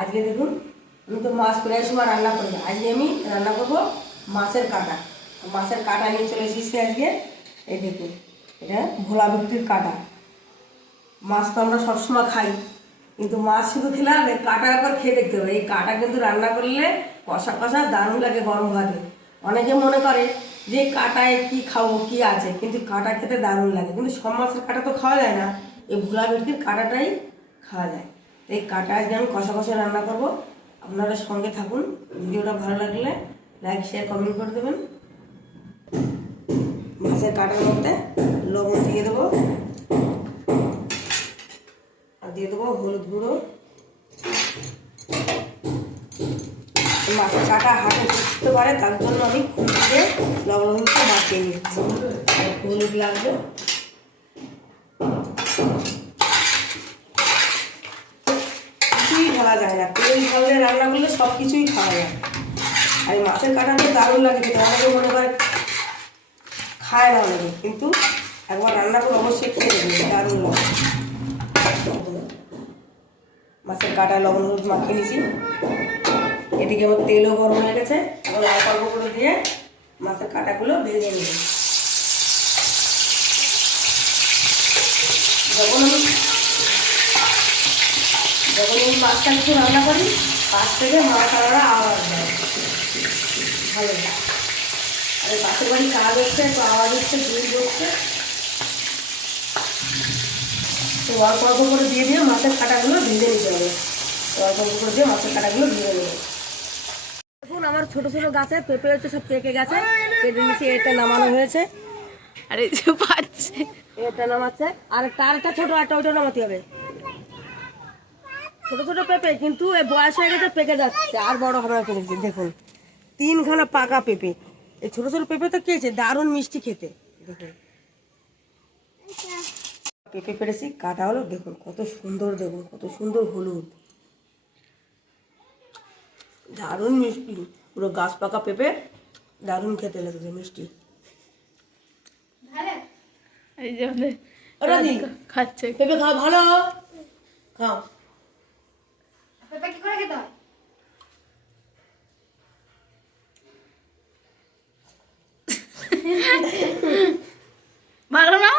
আজকে দেখুন, আমি তো মাছ প্রায় সময় রান্না করি আজকে আমি রান্না করব মাছের কাঁটা। মাছের কাঁটা নিয়ে চলে এসেছি আজকে। এই দেখুন, এটা ভোলা বিক্রির কাঁটা। মাছ তো আমরা সবসময় খাই, কিন্তু মাছ শুধু খেলে হবে কাটা একবার খেয়ে দেখতে হবে। এই কাঁটা কিন্তু রান্না করলে কষা কষা দারুণ লাগে, গরম ভাতে। অনেকে মনে করে যে কাঁটায় কি খাব, কি আছে, কিন্তু কাঁটা খেতে দারুণ লাগে। কিন্তু সব মাছের কাঁটা তো খাওয়া যায় না। এই ভোলা ভেটকির কাঁটাটাই খাওয়া যায়। এই কাটা আজকে আমি কষা কষা রান্না করব। আপনারা সঙ্গে থাকুন। ভিডিওটা ভালো লাগলে লাইক শেয়ার কমেন্ট করে দেবেন। মাছের কাটার মধ্যে লবণ দিয়ে দেবো। আর দিয়ে দেবো হলুদ গুঁড়ো। মাছের কাটা হাতে বুঝতে পারে, তার জন্য আমি খুঁজতে লবণ হলুদটা মাখিয়ে নিচ্ছি। হলুদ লাগবে কিছুই খাওয়া যায় না। তেল ঝালে রান্না করলে সব কিছুই খাওয়া যায়। আর মাছের কাটা তো দারুণ লাগে খেতে অনেকে মনে করে খায় না অনেকে। কিন্তু একবার রান্না করে অবশ্যই খেয়ে দেবে দারুণ লাগে। মাছের কাটা, লবণ, হলুদ মাখিয়ে নিয়েছি। এদিকে আমার তেলও গরম হয়ে গেছে। এখন অল্প অল্প করে দিয়ে মাছের কাটাগুলো ভেজে নেব। যখন আমি যখন আমি মাছটা একটু রান্না করি পাশ থেকে মাছ আলাদা আওয়াজ দেয় ভালো আর পাশের বাড়ি কাজ হচ্ছে তো আওয়াজ হচ্ছে দুই হচ্ছে। তো অল্প অল্প করে দিয়ে দিয়ে মাছের কাটাগুলো ভেজে নিতে হবে। তো অল্প অল্প করে দিয়ে মাছের কাটাগুলো ভেজে নেবে। দেখুন আমার ছোট ছোট গাছে পেঁপে হচ্ছে সব পেকে গেছে। কেটে নিচে এটা নামানো হয়েছে। আরে যে পাচ্ছে। এটা নামাচ্ছে। আর তারটা ছোট একটা ওইটা নামাতে হবে। ছোট ছোট পেঁপে কিন্তু এ বয়স হয়ে গেছে পেকে যাচ্ছে আর বড় হবে না পেরেছে দেখুন। তিনখানা পাকা পেঁপে। এই ছোট ছোট পেঁপে তো খেয়েছে দারুণ মিষ্টি খেতে দেখুন। পেঁপে পেরেছি কাটা হলো দেখুন কত সুন্দর দেখুন কত সুন্দর হলুদ। দারুণ মিষ্টি পুরো গাছ পাকা পেঁপে দারুণ খেতে লেগেছে মিষ্টি। এই যে আমাদের ওরা দি। খাচ্ছে। পেঁপে ভালো না?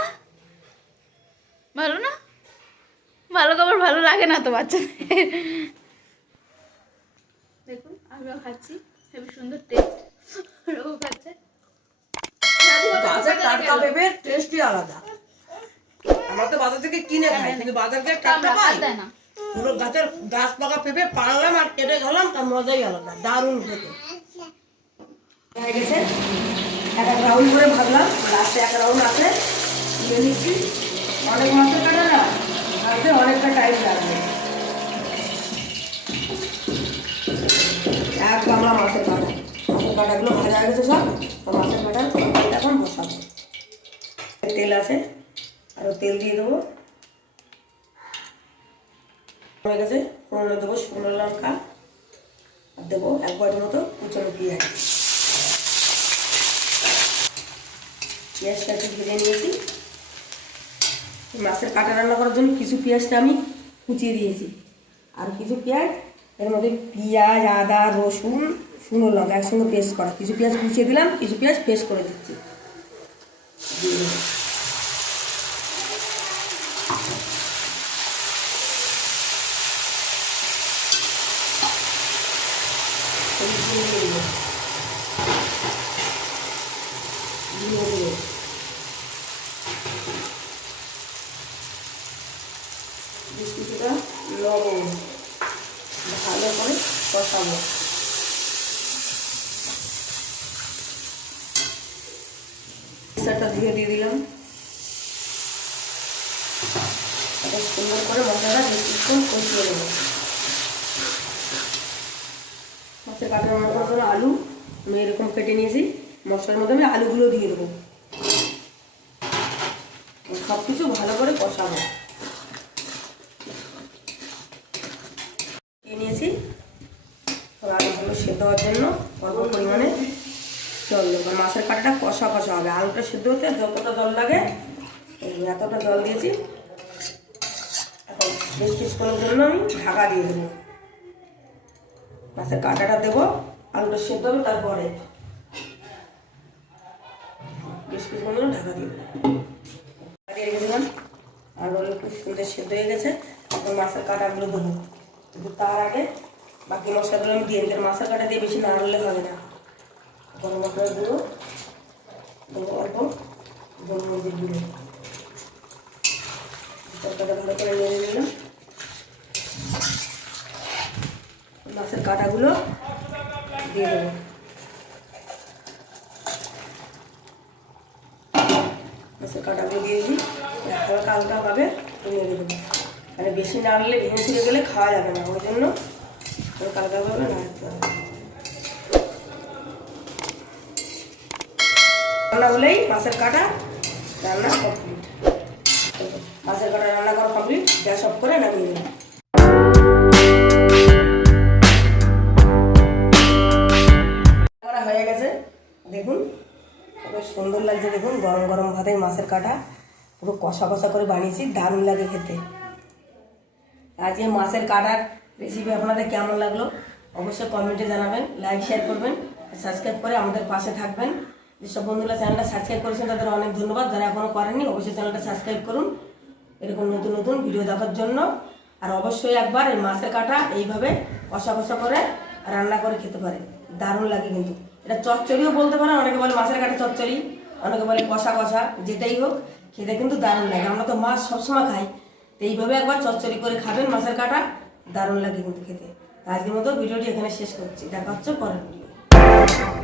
ভালো না? ভালো খাবার ভালো লাগে না তো বাচ্চাদের। দেখুন আমিও খাচ্ছি। হেবি সুন্দর টেস্ট ও খাচ্ছে। বাজার টাটকা পেঁপে টেস্টই আলাদা। আমরা তো বাজার থেকে কিনে খাই কিন্তু বাজার থেকে টাটকা পাই? না। পুরো গাছের গাছ পাকা পেঁপে পারলাম আর কেটে গেলাম তার মজাই আলাদা দারুণ খেতে। হয়ে গেছে, এক এক রাউন্ড করে ভাবলাম লাস্টে এক রাউন্ড আছে নিয়ে অনেক মাছের কাটা না ভাবতে অনেকটা টাইম লাগবে। এক গামলা মাছের কাটা। মাছের কাটাগুলো ভাজা হয়ে গেছে সব মাছের কাটা এখন বসাবো। তেল আছে আরও তেল দিয়ে দেবো। হয়ে গেছে, ফোড়নে দেবো শুকনো লঙ্কা, আর দেবো এক বাটির মতো কুচনো পেঁয়াজ। পেঁয়াজটা একটু ভেজে নিয়েছি। মাছের কাটা রান্না করার জন্য কিছু পেঁয়াজটা আমি কুচিয়ে দিয়েছি। আর কিছু পেঁয়াজ, এর মধ্যে পেঁয়াজ, আদা, রসুন, শুকনো লঙ্কা একসঙ্গে পেস্ট করা। কিছু পেঁয়াজ কুচিয়ে দিলাম, কিছু পেঁয়াজ পেস্ট করে দিচ্ছি। দিয়ে হলুদ দিয়ে দেবো। দিয়ে দেবো। বেশ কিছুটা লবণ ধুয়ে দিয়ে দিলাম সুন্দর করে মশলাটা বেশিক্ষণ কষিয়ে নেব কাটা রান্না জন্য আলু, আমি এরকম কেটে নিয়েছি। মশলার মধ্যে আমি আলুগুলো দিয়ে দেবো। সব কিছু ভালো করে কষাবো। নিয়েছি। আলুগুলো সেদ্ধ হওয়ার জন্য অল্প পরিমাণে জল দেবো। মাছের কাটাটা কষা কষা হবে। আলুটা সেদ্ধ হতে যতটা জল লাগে এতটা জল দিয়েছি। এখন বেশ কিছুক্ষণের জন্য আমি ঢাকা দিয়ে দেবো। মাছের কাঁটাটা দেবো, আলুটা সেদ্ধ হবে, তারপরে বেশ ঢাকা দিয়ে দেবো। ঢাকা দিয়ে রেখে দিলাম। আলু একটু সুন্দর সেদ্ধ হয়ে গেছে। মাছের দেবো কিন্তু তার আগে বাকি মশলাগুলো আমি মাছের কাঁটা দিয়ে বেশি না গরম নিলাম মাছের কাঁটাগুলো দিয়ে দেবো মাছের কাঁটাগুলো দিয়ে দিই। হালকা হালকাভাবে নেড়ে দেবো মানে বেশি নাড়লে ভেঙে ছিঁড়ে গেলে খাওয়া যাবে না, ওই জন্য হালকা হালকাভাবে নাড়তে হবে। রান্না হলেই মাছের কাটা, রান্না কমপ্লিট মাছের কাটা রান্না করা কমপ্লিট গ্যাস অফ করে নামিয়ে দেবো হয়ে গেছে। দেখুন কত সুন্দর লাগছে দেখুন, গরম গরম ভাতে মাছের কাটা পুরো কষা কষা করে বানিয়েছি, দারুণ লাগে খেতে। আজকে মাছের কাটার রেসিপি আপনাদের কেমন লাগল অবশ্যই কমেন্টে জানাবেন লাইক শেয়ার করবেন সাবস্ক্রাইব করে আমাদের পাশে থাকবেন। যেসব বন্ধুরা চ্যানেলটা সাবস্ক্রাইব করেছেন, তাদের অনেক ধন্যবাদ। যারা এখনও করেননি, অবশ্যই চ্যানেলটা সাবস্ক্রাইব করুন। এরকম নতুন নতুন ভিডিও দেখার জন্য। আর অবশ্যই একবার এই মাছের কাটা এইভাবে কষা কষা করে রান্না করে খেতে পারে দারুণ লাগে কিন্তু। এটা চচ্চড়িও বলতে পারে, অনেকে বলে মাছের কাটা চচ্চড়ি, অনেকে বলে কষা কষা, যেটাই হোক, খেতে কিন্তু দারুণ লাগে। আমরা তো মাছ সবসময় খাই, তো এইভাবে একবার চচ্চড়ি করে খাবেন, মাছের কাটা, দারুণ লাগে কিন্তু খেতে। আজকের মতো ভিডিওটি এখানে শেষ করছি। দেখা হচ্ছে পরের ভিডিও